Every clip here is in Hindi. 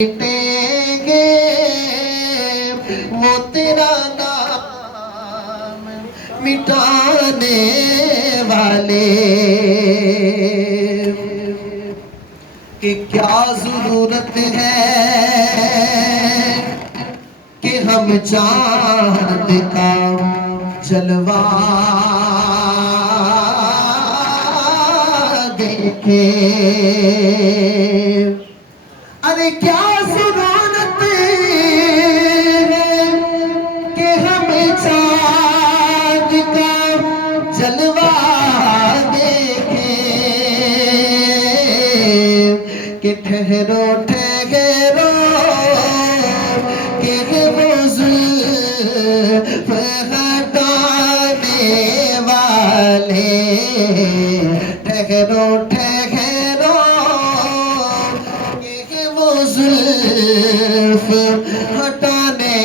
मिटेंगे वो तेरा नाम मिटाने वाले कि क्या जरूरत है कि हम चांद का जलवा देखें। अरे क्या जरूरत है कि हम चांद का जलवा देखें कि ठहरो ठहरो कि वो जुल्फ हटाने वाले ठहरो ठहरो जुल्फ हटाने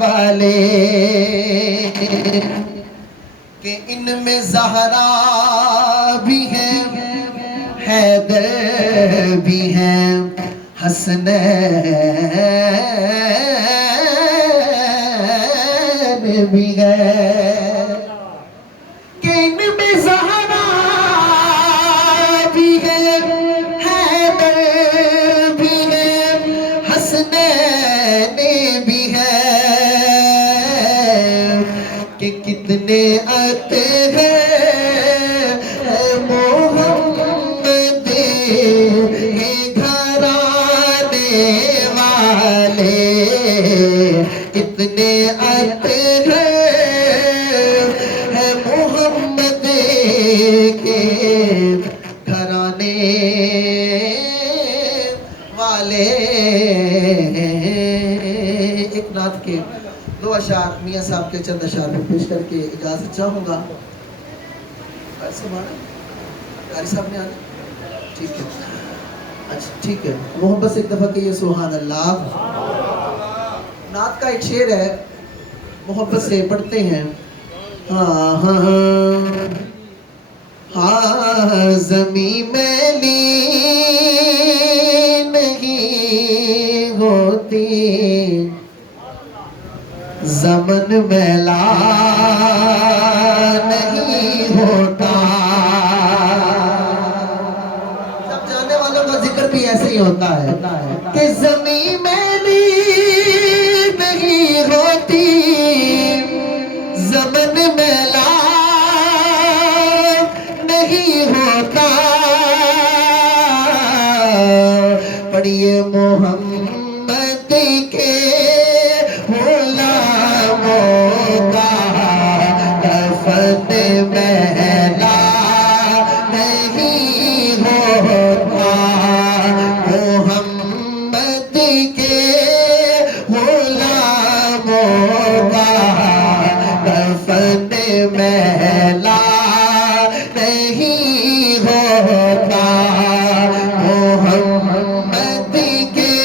वाले कि इनमें ज़हरा भी है हैदर भी है हसनैन भी है कि इनमें ज़हरा भी है भी है कि कितने आते हैं मोहम्मद के घर आने वाले कितने आते हैं मोहम्मद के घर आने वाले। एक नाथ के दो अशार मियाँ साहब के चंद अशार में पेश करके इजाजत चाहूँगा। कारी साहब ने आना ठीक है। अच्छा ठीक है, मोहब्बत से एक दफ़ा कहिए सुभान अल्लाह। नाथ का एक शेर है, मोहब्बत से पढ़ते हैं। हाँ हाँ हाँ ज़मीं मैली नहीं होती ज़मन मैला नहीं होता। सब जानने वालों का जिक्र भी ऐसे ही होता है कि ज़मीं मैली नहीं होती ज़मन मैला नहीं होता। पढ़िए मोहम्मद के मैला नहीं होता मोहम्मद के गुलामों का दफन मैला नहीं होता मोहम्मद के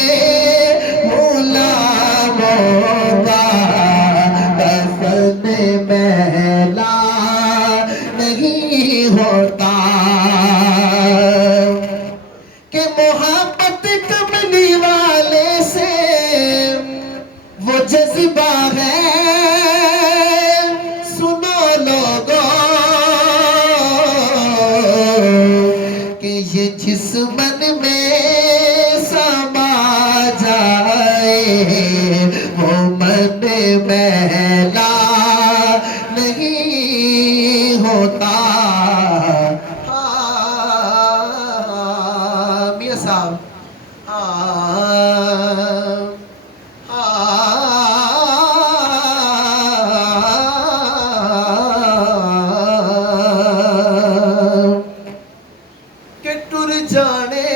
गुलामों का दफन मैला नहीं होता। कि मोहब्बत कमली वाले से वो जज्बा है सुनो लोगों कि ये जिस मन में समा जाए वो मन मैला नहीं होता। मियाँ साहब के टुर जाने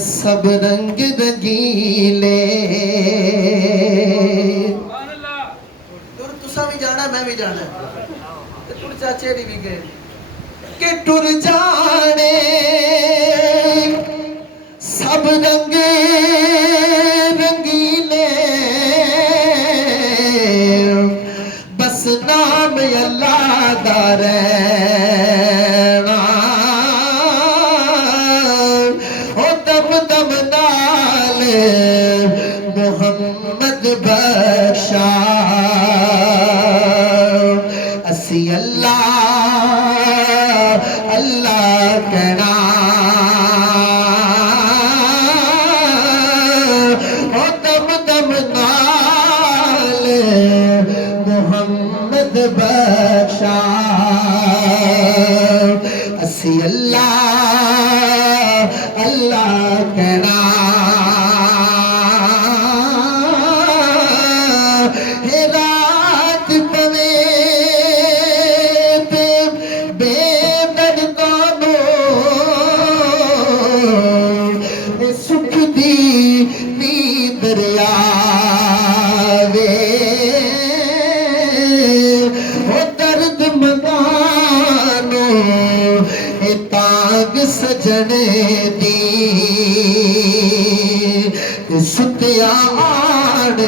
सब रंग रंगीले तुसा भी जाना मैं भी जाना टुर चाचे भी गए के टुर जाने सब रंग रंगीले बस नाम अल्लाह दा रहना ओ दम दम बख्शा असी अल्लाह अल्लाह कहना ओ दम दम नाल मोहम्मद बख्शा असी अल्लाह अल्लाह कहना हे रात पवे ते बेदर्दानो सुख दी नींद आवे ओ दर्द मदानो ए ताग सजने दी सुतिया आड़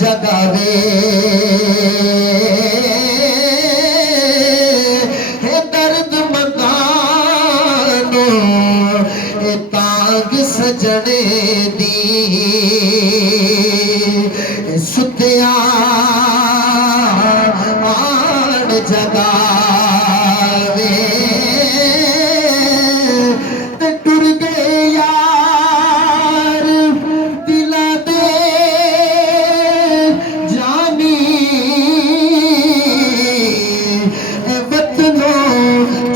जगावे हे दर्द मदानो ए ताग सजने दी सुतिया आड़ जगावे ते टुर गए यार दिला दे जानी ए वतनो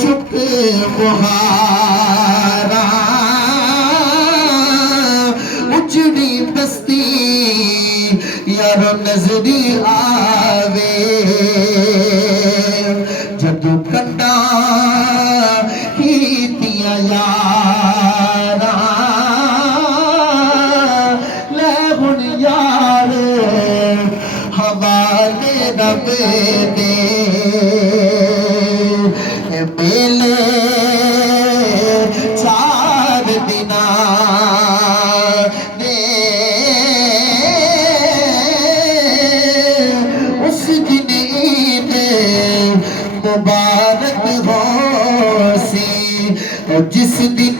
चुप मुहारा उजड़ी बस्ती यारो नजरी आवे जदू कंडा हीतिया यारा ले हुन यार हवाले रब दे मेले चार दिना दे उस दिन ईद मुबारक हो सी जिस दिन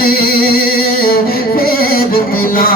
फिर मिला